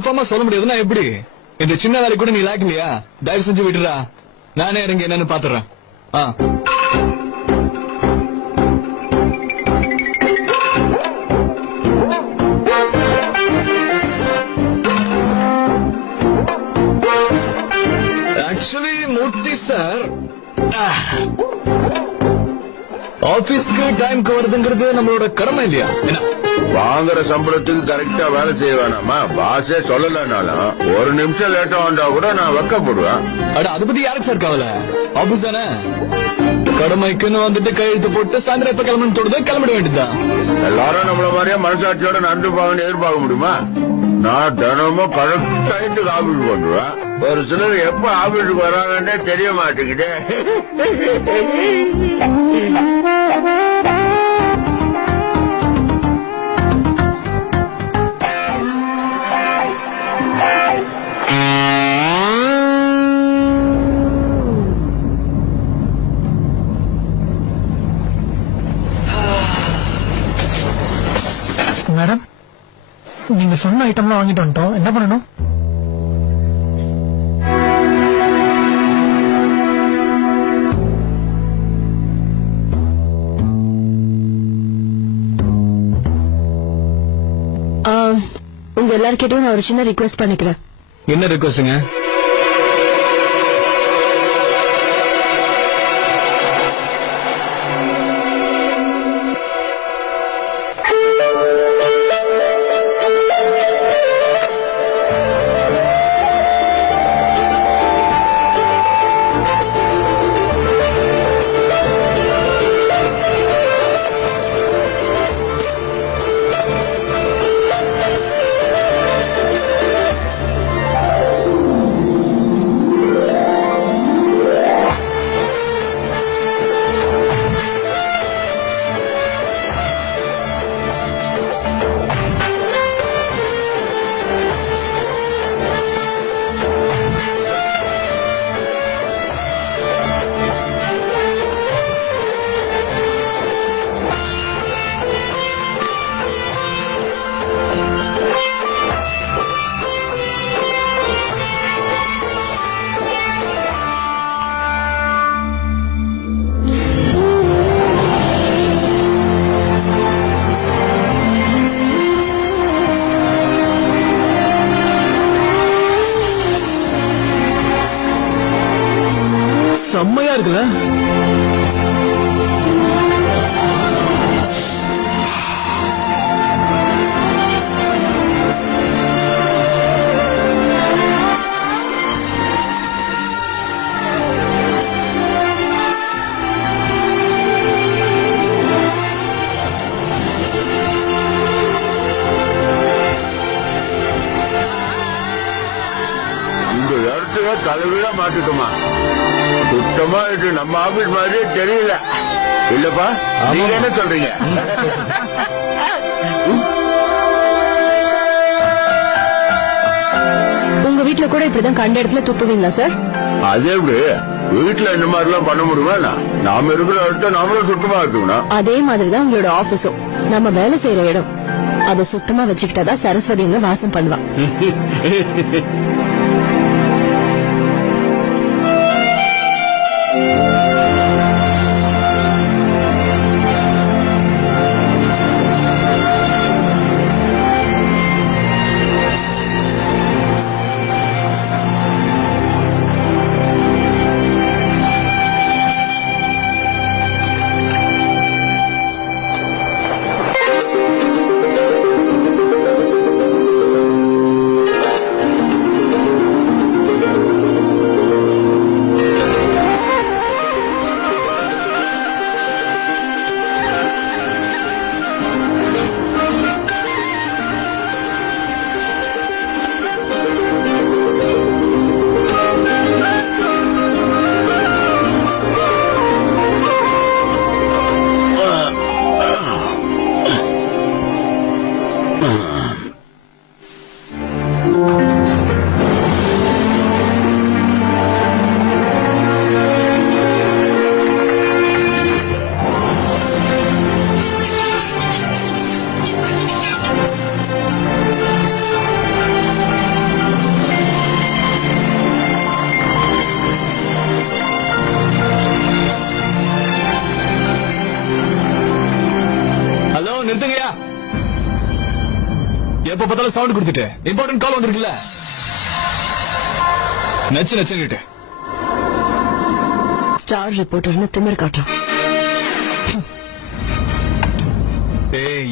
கன்ஃபார்மா சொல்ல முடியாதுன்னா எப்படி? இந்த சின்ன வேலை கூட நீ லாக்கலையா? தயவு செஞ்சு விட்டுறா, நானே இறங்கி என்னன்னு பாத்துறேன். ஆக்சுவலி மூர்த்தி சார், ஆபீஸ்க்கு டைம்க்கு வருதுங்கிறது நம்மளோட கடமை இல்லையா? என்ன வாங்குற சம்பளத்துக்கு கரெக்டா வேலை செய்ய வேணாமா? பாஸே சொல்லலனாலும் ஒரு நிமிஷம் லேட்டா வந்தா கூட நான் வெக்கப்படுவேன். அதை பத்தி யாருக்கு சார் கவலை? ஆபீஸ் தானே, கடமைக்குன்னு வந்துட்டு கையெழுத்து போட்டு சாயந்தரம் எப்ப கிளம்பணும் தோடுதோ கிளம்பிட வேண்டியதுதான். எல்லாரும் நம்மள மாதிரியே மனசாட்சியோட நன்றி பாவனை எதிர்பார்க்க முடியுமா? நான் தினமும் கரெக்ட் டைத்துக்கு ஆபீஸ் பண்ணுவேன். ஒரு சிலர் எப்ப ஆபீஸுக்கு வராங்கன்னே தெரிய மாட்டேங்குது. மேடம், நீங்க சொன்ன ஐட்டம்லாம் வாங்கிட்டு வந்துட்டோம். என்ன பண்ணணும்? உங்க எல்லார்கிட்டயும் நான் ஒரு சின்ன ரிக்வெஸ்ட் பண்ணிக்கிறேன். என்ன ரிக்வெஸ்டுங்க? செம்மையா இருக்குல்ல? இந்த இடத்துல தலைவீழ மாட்டுக்குமா? சுத்தமா இது நம்ம ஆபீஸ் மாதிரியே தெரியல. இல்லப்பா, நீங்க என்ன சொல்றீங்க? உங்க வீட்டுல கூட இப்படிதான் கண்ட இடத்துல துப்புவீங்களா சார்? அது எப்படி? வீட்டுல இந்த மாதிரி எல்லாம் பண்ண முடியுமா? நாம இருக்கிற இடத்த நாமளும் சுத்தமா இருக்கணும். அதே மாதிரிதான் உங்களோட ஆபீஸும். நம்ம வேலை செய்யற இடம், அதை சுத்தமா வச்சுக்கிட்டாதான் சரஸ்வதி அங்க வாசம் பண்ணுவா. பார்த்தாலும் சவுண்ட் கொடுத்துட்டு இம்பார்ட்டன்ட் கால் வந்திருக்குல்ல, நச்சு ஸ்டார் ரிப்போர்ட்டர்னு திமிர் காட்டுறான்.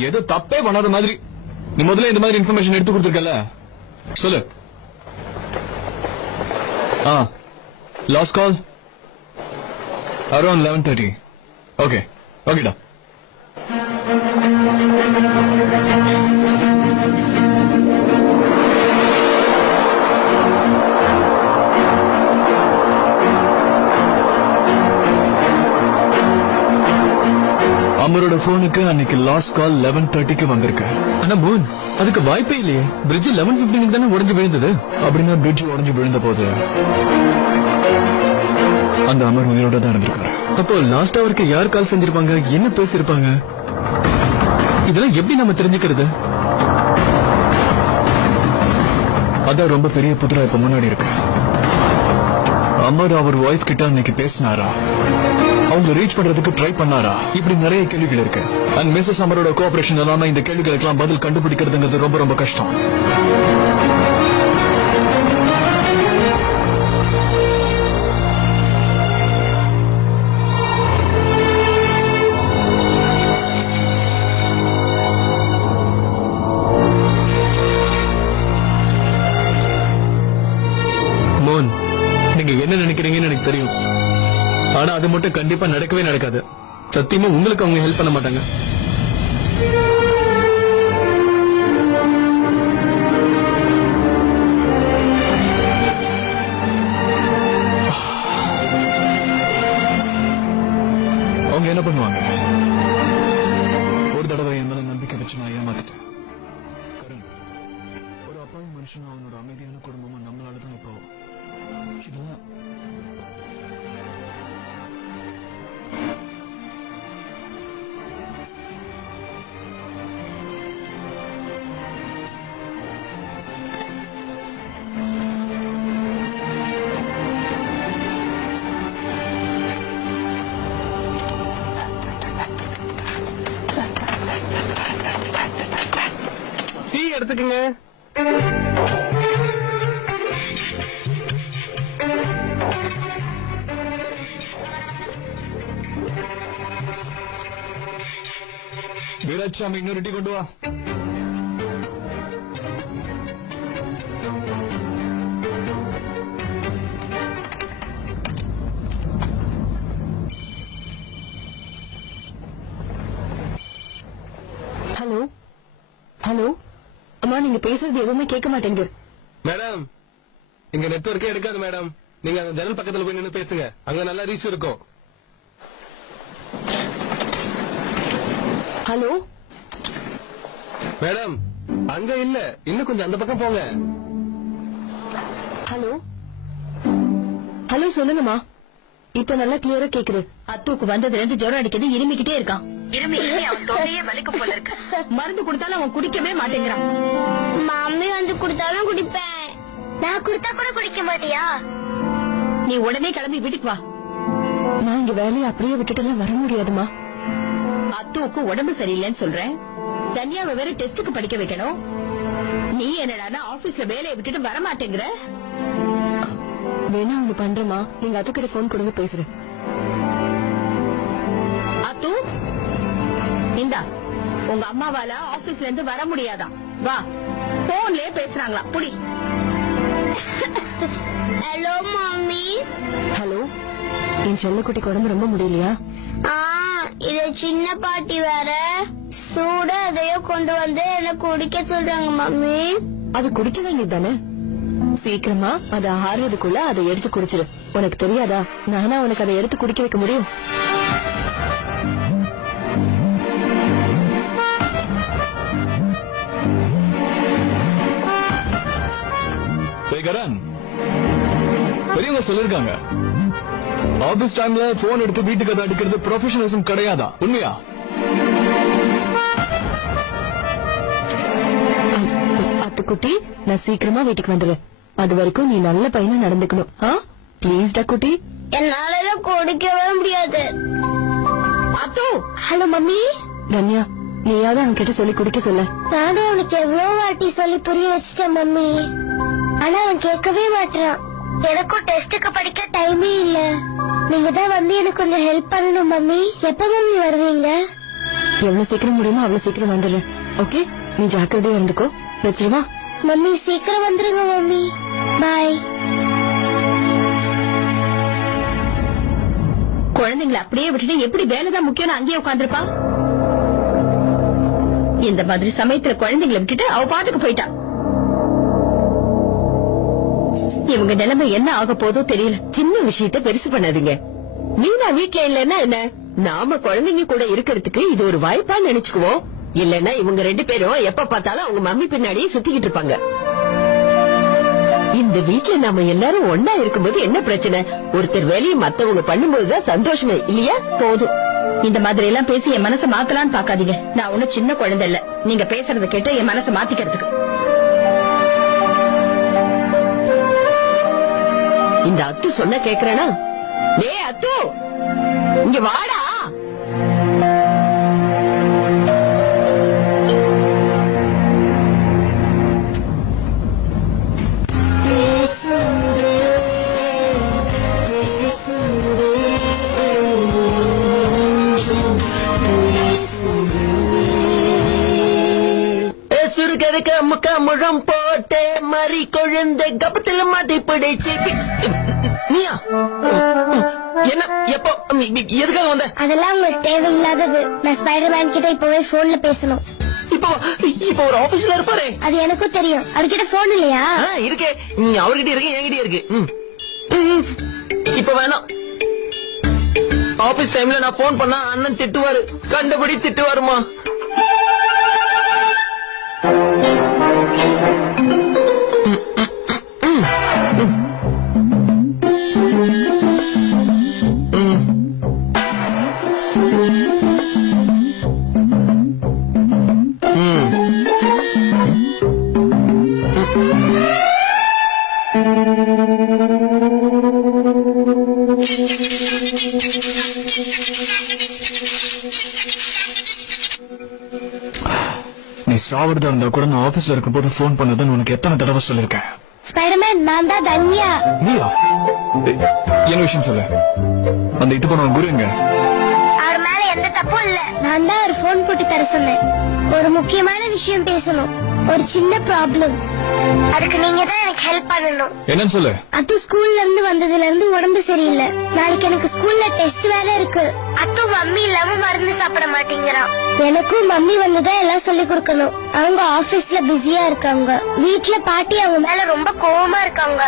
ஏதோ தப்பே பண்ணாத மாதிரி நீ முதல்ல இந்த மாதிரி இன்ஃபர்மேஷன் எடுத்து கொடுத்துருக்கல, சொல்லு. Last call around 11:30. ஓகே ஓகேடா. அமரோட போனுக்கு அன்னைக்கு லாஸ்ட் கால் 11:30க்கு வந்திருக்கு. ஆனா மூன் அதுக்கு வாய்ப்பே இல்லையே. பிரிட்ஜ் 11:15 தானே உடைஞ்சு விழுந்தது. அப்படின்னா பிரிட்ஜ் உடைஞ்சு விழுந்த போது அந்த அமர் உயிரோட தான் இருந்திருக்காரு. அப்போ லாஸ்ட் அவருக்கு யார் கால் செஞ்சிருப்பாங்க, என்ன பேசிருப்பாங்க, இதெல்லாம் எப்படி நம்ம தெரிஞ்சுக்கிறது? அதான் ரொம்ப பெரிய புதிரா இப்ப முன்னாடி இருக்கு. அமர் அவர் ஒய்ஃப் கிட்ட அன்னைக்கு பேசினாரா, அவங்க ரீச் பண்றதுக்கு ட்ரை பண்ணாரா, இப்படி நிறைய கேள்விகள் இருக்கு. அண்ட் மிஸ்ஸஸ் அமரோட கோஆபரேஷன் இல்லாம இந்த கேள்விகளுக்கெல்லாம் பதில் கண்டுபிடிக்கிறதுங்கிறது ரொம்ப ரொம்ப கஷ்டம். மோன், நீங்க என்ன நினைக்கிறீங்கன்னு எனக்கு தெரியும். ஆனா அது மட்டும் கண்டிப்பா நடக்கவே நடக்காது. சத்தியமா உங்களுக்கு அவங்க ஹெல்ப் பண்ண மாட்டாங்க. அவங்க என்ன பண்ணுவாங்க? ஒரு தடவை என் மேல நம்பிக்கை வச்சு நான் ஏமாத்திட்டேன். ஒரு அப்பாவி மனுஷனும் அவனோட அமைதியான குடும்பமும் நம்மளாலதான் இப்போ இதெல்லாம். டீ எடுத்துக்கங்க. வீராசாமி இன்னொரு டீ கொண்டு வா. ஹலோ ஹலோ அம்மா, நீங்க பேசுறது எதுவுமே கேட்க மாட்டேங்குது. மேடம், இங்க நெட்வொர்க்கே எடுக்காது மேடம். நீங்க அந்த ஜன்னல் பக்கத்துல போய் நின்னு பேசுங்க, அங்க நல்லா ரீச் இருக்கும். ஹலோ மேடம், அங்க இல்ல, இன்னும் கொஞ்சம் அந்த பக்கம் போங்க. ஹலோ ஹலோ சொல்லுங்கம்மா. இப்ப நல்லா கிளியரா கேக்குது. அத்துக்கு வந்ததுல இருந்து ஜுரம் அடிக்குது, இருமிக்கிட்டே இருக்கான். இருமி அவன் தொண்டையே வலிக்க போல இருக்கு. மருந்து கொடுத்தாலும் அவன் குடிக்கவே மாட்டேங்கிறான். மம்மி வந்து கொடுத்தாலும் குடிப்பேன். நான் கொடுத்தா கூட குடிக்க மாட்டியா? நீ உடனே கிளம்பி வீட்டுக்கு வா. நான் இங்க வேலையை அப்படியே விட்டுட்டு வர முடியாதுமா. அத்துவுக்கு உடம்பு சரியில்லைன்னு சொல்றேன். தனியாவை வேற டெஸ்டுக்கு படிக்க வைக்கணும். நீ என்னடா ஆபீஸ்ல வேலையை விட்டுட்டு வர மாட்டேங்கிற? வேணா ஒண்ணு பண்றமா, நீங்க அத்துக்கிட்ட போன் கொடுங்க, பேசுறேன். அத்து, இந்தா உங்க அம்மாவால ஆபீஸ்ல இருந்து வர முடியாதான். வா, போன்லயே பேசுறாங்களா, புடி. Hello mummy. ஹலோ, என் செல்லக்குட்டிக்கு உடம்பு ரொம்ப முடியலையா? இது சின்ன பாட்டி வேற சூட அதையோ கொண்டு வந்து என்ன குடிக்க சொல்றாங்க மம்மி. அது குடிக்க வேண்டியது தானே? சீக்கிரமா அதை ஆறுறதுக்குள்ள அதை எடுத்து குடிச்சிரு. உனக்கு தெரியாதா, நானா உனக்கு அதை எடுத்து குடிக்க வைக்க முடியும்? பெரியவங்க சொல்லிருக்காங்க, ஆபீஸ் டைம்ல போன் எடுத்து வீட்டுக்கு அதை அடிக்கிறது ப்ரொஃபஷனலிசம் கிடையாதா? உண்மையா? அத்துக்குட்டி, நான் சீக்கிரமா வீட்டுக்கு வந்துடுவேன். அது வரைக்கும் நீ நல்ல பையனா நடந்துக்கணும். பிளீஸ் டா குட்டி. என்னால குடிக்கவே முடியாது. அத்து. Hello mummy. ரம்யா, நீயாவது அவன் கிட்ட சொல்லி குடிக்க சொல்ல. நானும் அவனுக்கு எவ்வளவு வாட்டி சொல்லி புரிய வச்சுட்டேன் மம்மி. ஆனா அவன் கேட்கவே மாட்டான். எனக்கும் டெஸ்டுக்கு படிக்க டைமே இல்ல. நீங்க தான் வந்து எனக்கு கொஞ்சம் ஹெல்ப் பண்ணணும் மம்மி. எப்ப மம்மி வருவீங்க? எவ்வளவு சீக்கிரம் முடியுமோ அவ்வளவு சீக்கிரம் வந்துடு. ஓகே, நீ ஜாக்கிரதையா இருந்துக்கோ. வச்சிருவா. மம்மி சீக்கிரம் வந்துருங்க மம்மி. பாய். குழந்தைங்களை அப்படியே விட்டுட்டு எப்படி வேலைதான் முக்கியம் அங்கேயே உட்காந்துருப்பா. இந்த மாதிரி சமயத்துல குழந்தைங்களை விட்டுட்டு அவ பாட்டுக்கு போயிட்டா. இவங்க நிலைமை என்ன ஆக போதோ தெரியல. சின்ன விஷயத்த பெருசு பண்ணாதீங்க. மீனா வீட்ல இல்லன்னா என்ன, நாம குழந்தைங்க கூட இருக்கிறதுக்கு இது ஒரு வாய்ப்பா நினைச்சுக்குவோம். இல்லன்னா இவங்க 2 பேரும் எப்ப பார்த்தாலும் அவங்க மம்மி பின்னாடியே சுத்திக்கிட்டு இருப்பாங்க. இந்த வீட்ல நாம எல்லாரும் ஒன்னா இருக்கும்போது என்ன பிரச்சனை? ஒருத்தர் வேலையை மத்தவங்க பண்ணும்போதுதான் சந்தோஷமே இல்லையா? போதும், இந்த மாதிரி எல்லாம் பேசி என் மனசை மாத்தலான்னு பாக்காதீங்க. நான் ஒன்னும் சின்ன குழந்தை இல்ல நீங்க பேசுறத கேட்டு என் மனசை மாத்திக்கிறதுக்கு. இந்த அத்து சொன்ன கேக்குறேனா? டேய் அத்து, இங்க வாடா. சுருக்கதுக்கு முக்கா முழம் போட்டு மறி கொழுந்த கபத்துல மாட்டி பிடிச்சு. நீயா என்ன எப்போ எதுக்காக வந்த? அதெல்லாம் உங்களுக்கு தேவையில்லாதது. நான் ஸ்பைடர்மேன் கிட்ட இப்பவே போன்ல பேசணும். இப்போ ஒரு ஆபீஸ்ல இருப்பாரு. அது எனக்கும் தெரியும். அவர்கிட்ட போன் இல்லையா? இருக்கே, அவர்கிட்ட இருக்கு, என்கிட்ட இருக்கு. இப்ப வேணாம். ஆபீஸ் டைம்ல நான் போன் பண்ணா அண்ணன் திட்டுவாரு, கண்டபடி திட்டுவாருமா. நீ சாவறதா இருந்தா கூட நான் ஆபீஸ்ல இருக்கும் போது போன் பண்ணதுன்னு உனக்கு எத்தனை தடவை சொல்லிருக்கேன். ஸ்பைடர்மேன் நான் தான் தன்யா. நீயா? என்ன விஷயம் சொல்லு. அந்த இது பண்ண குரு எங்க? அவர் மேல எந்த தப்பும் இல்ல. நான் தான் ஒரு போன் போட்டு தர சொன்னேன். ஒரு முக்கியமான விஷயம் பேசணும். ஒரு சின்ன ப்ராப்ளம். அதுக்கு நீங்க தான் எனக்கு ஹெல்ப் பண்ணணும். என்னன்னு சொல்லு. அத்து ஸ்கூல்ல இருந்து வந்ததுல இருந்து உடம்பு சரியில்லை. நாளைக்கு எனக்கு ஸ்கூல்ல டெஸ்ட் வேற இருக்கு. அத்து மம்மி இல்லாம மருந்து சாப்பிட மாட்டேங்கிறான். எனக்கும் மம்மி வந்துதான் எல்லாம் சொல்லி கொடுக்கணும். அவங்க ஆபீஸ்ல பிஸியா இருக்காங்க. வீட்டுல பாட்டி அவங்க மேல ரொம்ப கோவமா இருக்காங்க.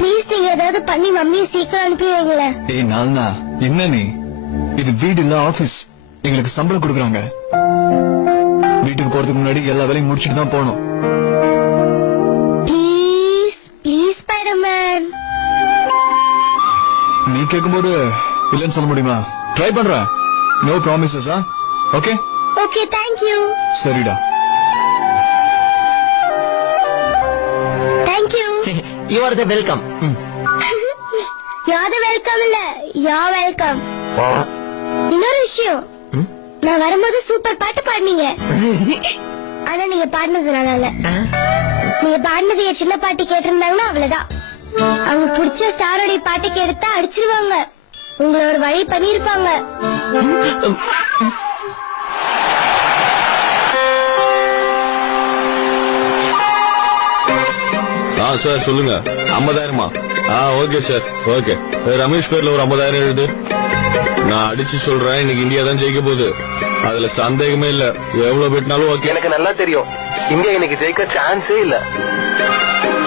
ப்ளீஸ் நீங்க ஏதாவது பண்ணி மம்மியை சீக்கிரம் அனுப்பி வைங்களேன். ஏய் நானா, என்ன நீ? இது வீடு இல்ல ஆபீஸ். எங்களுக்கு சம்பளம் கொடுக்குறாங்க. வீட்டுக்கு போறதுக்கு முன்னாடி எல்லா வேலையும் முடிச்சிட்டு தான் போகணும். Please please Spiderman. நீ கேட்கும்போது இல்லன்னு சொல்ல முடியுமா? ட்ரை பண்றேன். No promises. Okay okay, thank you. சரிடா. Thank you. You are the welcome. யாத வெல்கம் இல்ல, யா வெல்கம். இன்னொரு விஷயம், நான் வரும்போது சூப்பர் பாட்டு பாடினீங்க. ஆனா நீங்க பாடினது நல்லா இல்ல. நீங்க பாடினது என் சின்ன பாட்டி கேட்டிருந்தாங்கன்னா அவ்வளவுதான். அவங்க பிடிச்ச ஸ்டாரோடைய பாட்டு கேட்டா அடிச்சிருவாங்க. உங்களை ஒரு வழி பண்ணிருப்பாங்க. சார் சொல்லுங்க. 50,000மா? Okay sir, okay. ரமேஷ் பேர்ல ஒரு 50,000 எழுது. நான் அடிச்சு சொல்றேன், இன்னைக்கு இந்தியா தான் ஜெயிக்க போகுது. அதுல சந்தேகமே இல்ல. எவ்வளவு பெட்டினாலும் ஓகே. எனக்கு நல்லா தெரியும் இந்தியா இன்னைக்கு ஜெயிக்க சான்ஸே இல்ல.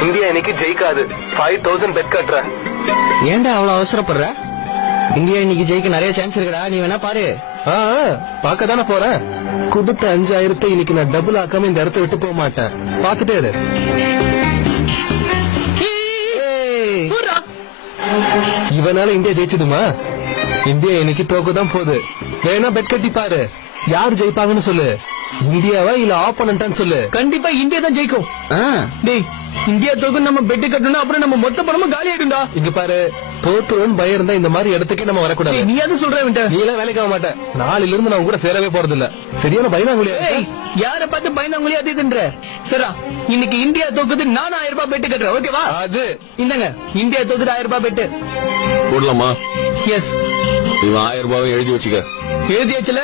இந்தியா இன்னைக்கு ஜெயிக்காது. 5,000 பெட் கட்டுறேன். ஏன்டா அவ்வளவு அவசரப்படுற? இந்தியா இன்னைக்கு ஜெயிக்க நிறைய சான்ஸ் இருக்குடா. நீ வேணா பாரு. பாக்க தானே போறேன். கொடுத்த 5,000 இன்னைக்கு நான் டபுள் ஆக்காம இந்த இடத்த விட்டு போக மாட்டேன். பாத்துட்டே இரு. இவனால இந்தியா ஜெயிச்சிடுமா? இந்தியா இன்னைக்கு தோக்கதான் போகுது. வேணா பெட் கட்டி பாரு. யார் ஜெயிப்பாங்கன்னு சொல்லு. இந்தியாவா இல்ல ஆப்போனன்ட்டான்னு சொல்லு. கண்டிப்பா இந்தியா தான் ஜெயிக்கும். டேய், இந்தியா தோக்கும் நம்ம பெட் கட்டணும். அப்புறம் நம்ம மொத்த பணமும் காலி ஆயிடும்டா. இங்க பாரு, தோத்துவன் பயம் இருந்தா இந்த மாதிரி இடத்துக்கே நம்ம வரக்கூடாது. நீ எது சொல்ற? நீ எல்லாம் வேலைக்கு ஆக மாட்டேன். நாளில இருந்து நான் கூட சேரவே போறது இல்ல. சரியான பயந்தாங்குழியா? யார பார்த்து பயந்தாங்குழியா அதுன்ற? சரா, இன்னைக்கு இந்தியா தோக்குது, நான் 1000 ரூபாய் பெட்டு கட்டுறேன். ஓகேவா? அது இந்தாங்க, இந்தியா தோக்குது 1000 ரூபாய் பெட்டு. போடலாமா? எஸ். இவன் 1000 ரூபாய் எழுதி வச்சுக்க. எழுதியாச்சுல?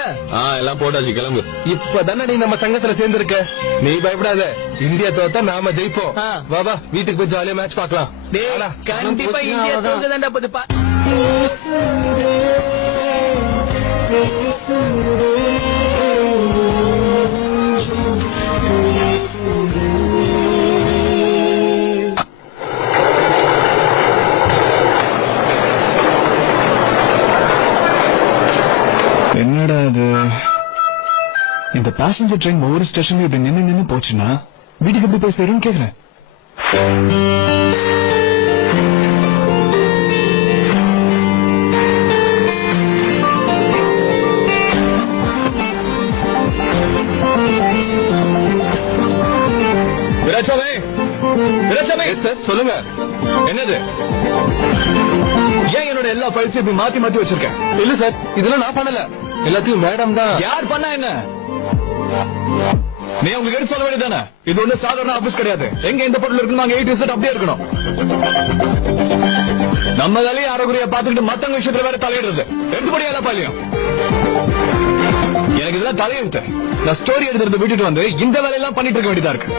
எல்லாம் போட்டாச்சு, கிளம்பு. இப்பதானே நீ நம்ம சங்கத்துல சேர்ந்திருக்க. நீ பயப்படாத. இந்தியா தோத்தா நாம ஜெயிப்போம். வா வா, வீட்டுக்கு போய் ஜாலியா மேட்ச் பாக்கலாம். கண்டிப்பா இந்தியா தோக்குதான்டா போதுப்பா. என்னடா இது? இந்த பேசஞ்சர் ட்ரெயின் ஒவ்வொரு ஸ்டேஷன்லயும் இப்படி நின்னு போச்சுன்னா வீட்டுக்கு எப்படி போய் சேரும்னு கேக்குறேன். சொல்லுங்க. என்னது? ஏன் என்னோட எல்லா ஃபைல்ஸையும் இப்படி மாத்தி மாத்தி வச்சிருக்கேன்? இல்ல சார், இதெல்லாம் நான் பண்ணல. எல்லாத்தையும் மேடம் தான். யார் பண்ணா என்ன? நீ உங்களுக்கு எடுத்து சொல்ல வேண்டியதானே? இது ஒண்ணு சாதாரண ஆபீஸ் கிடையாது. எங்க எந்த பொருள் இருக்கணும் அங்க 8% அப்படியே இருக்கணும். நம்ம வேலையை அறகுறையா பாத்துக்கிட்டு மத்தவங்க விஷயத்துல வேற தலையிடுறது எடுத்துபடியா எல்லா பாலையும். எனக்கு இதெல்லாம் தலையெழுத்து. நான் ஸ்டோரி எடுத்துட்டு விட்டுட்டு வந்து இந்த வேலையெல்லாம் பண்ணிட்டு இருக்க வேண்டியதா இருக்கு.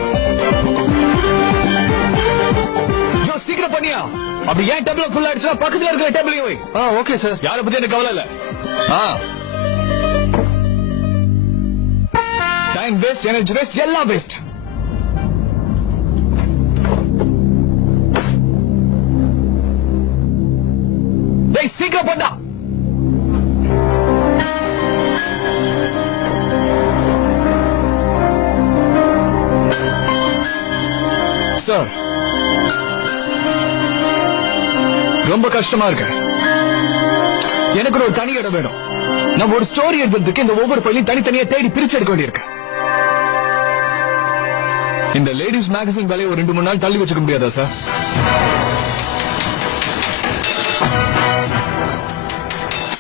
சீக்கிரம் பண்ணியா? அப்படி ஏன் டேபிள் ஃபுல் ஆயிடுச்சா பக்கத்துல இருக்கிற டேபிளையும் வை. Okay sir. யாரை பத்தி எனக்கு கவலை இல்ல. டைம் வேஸ்ட், எனர்ஜி வேஸ்ட், எல்லாம் வேஸ்ட். சீக்கிரம் பண்ணா. சார், ரொம்ப கஷ்டமா இருக்கு. எனக்கு ஒரு தனி இடம் வேணும். நம்ம ஒரு ஸ்டோரி எடுக்கிறதுக்கு இந்த ஒவ்வொரு பையிலையும் தனித்தனியா தேடி பிரிச்சு எடுக்க வேண்டியிருக்கு. இந்த லேடிஸ் மேகசின் வேலையை ஒரு 2-3 நாள் தள்ளி வச்சுக்க முடியாதா சார்?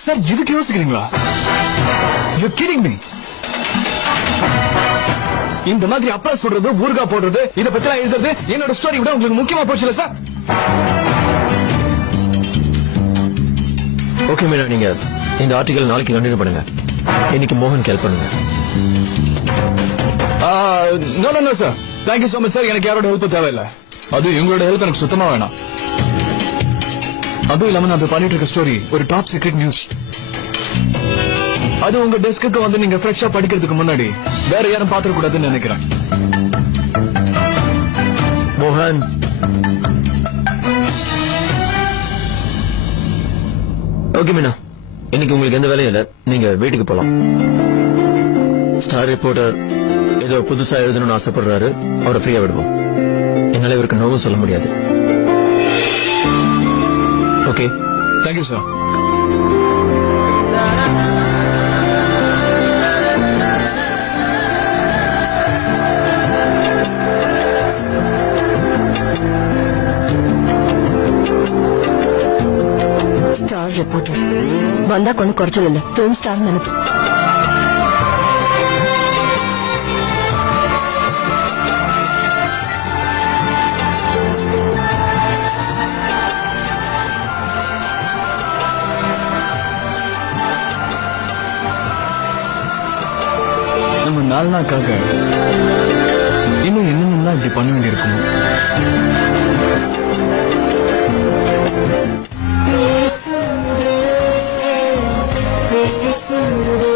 சார், இதுக்கு யோசிக்கிறீங்களா? You're kidding me. இந்த மாதிரி அப்பா சொல்றது, ஊர்கா போடுறது, இத பத்தி எழுதுறது என்னோட ஸ்டோரி விட உங்களுக்கு முக்கியமா போச்சுல சார்? ஓகே மீனா, நீங்க இந்த ஆர்டிகல் நாளைக்கு கண்டினியூ பண்ணுங்க. இன்னைக்கு மோகன் ஹெல்ப் பண்ணுங்க. No sir, thank you so much sir. எனக்கு யாரோட ஹெல்ப் தேவையில்லை. அது எங்களோட ஹெல்ப் எனக்கு சுத்தமா வேணாம். அதுவும் இல்லாம நான் பண்ணிட்டு இருக்க ஸ்டோரி ஒரு டாப் சீக்ரெட் நியூஸ். அது உங்க டெஸ்க்கு வந்து நீங்க ஃப்ரெஷ்ஷா படிக்கிறதுக்கு முன்னாடி வேற யாரும் பாத்துக்க கூடாதுன்னு நினைக்கிறேன். மோகன், ஓகே மீனா, இன்னைக்கு உங்களுக்கு எந்த வேலையும் இல்ல. நீங்க வீட்டுக்கு போலாம். ஸ்டார் ரிப்போர்ட்டர் ஏதோ புதுசா எழுதணும்னு ஆசைப்படுறாரு. அவரை ஃப்ரீயா விடுவோம். என்னால இவருக்கு நோவும் சொல்ல முடியாது. Okay, thank you sir. Star reporter வந்தா கொண்டு குறைச்சல் இல்ல. பிலிம் ஸ்டார் நினைப்பு. நம்ம 4 நாளுக்காக இன்னும் என்னென்னலாம் இப்படி பண்ண வேண்டியிருக்குமோ. Yes,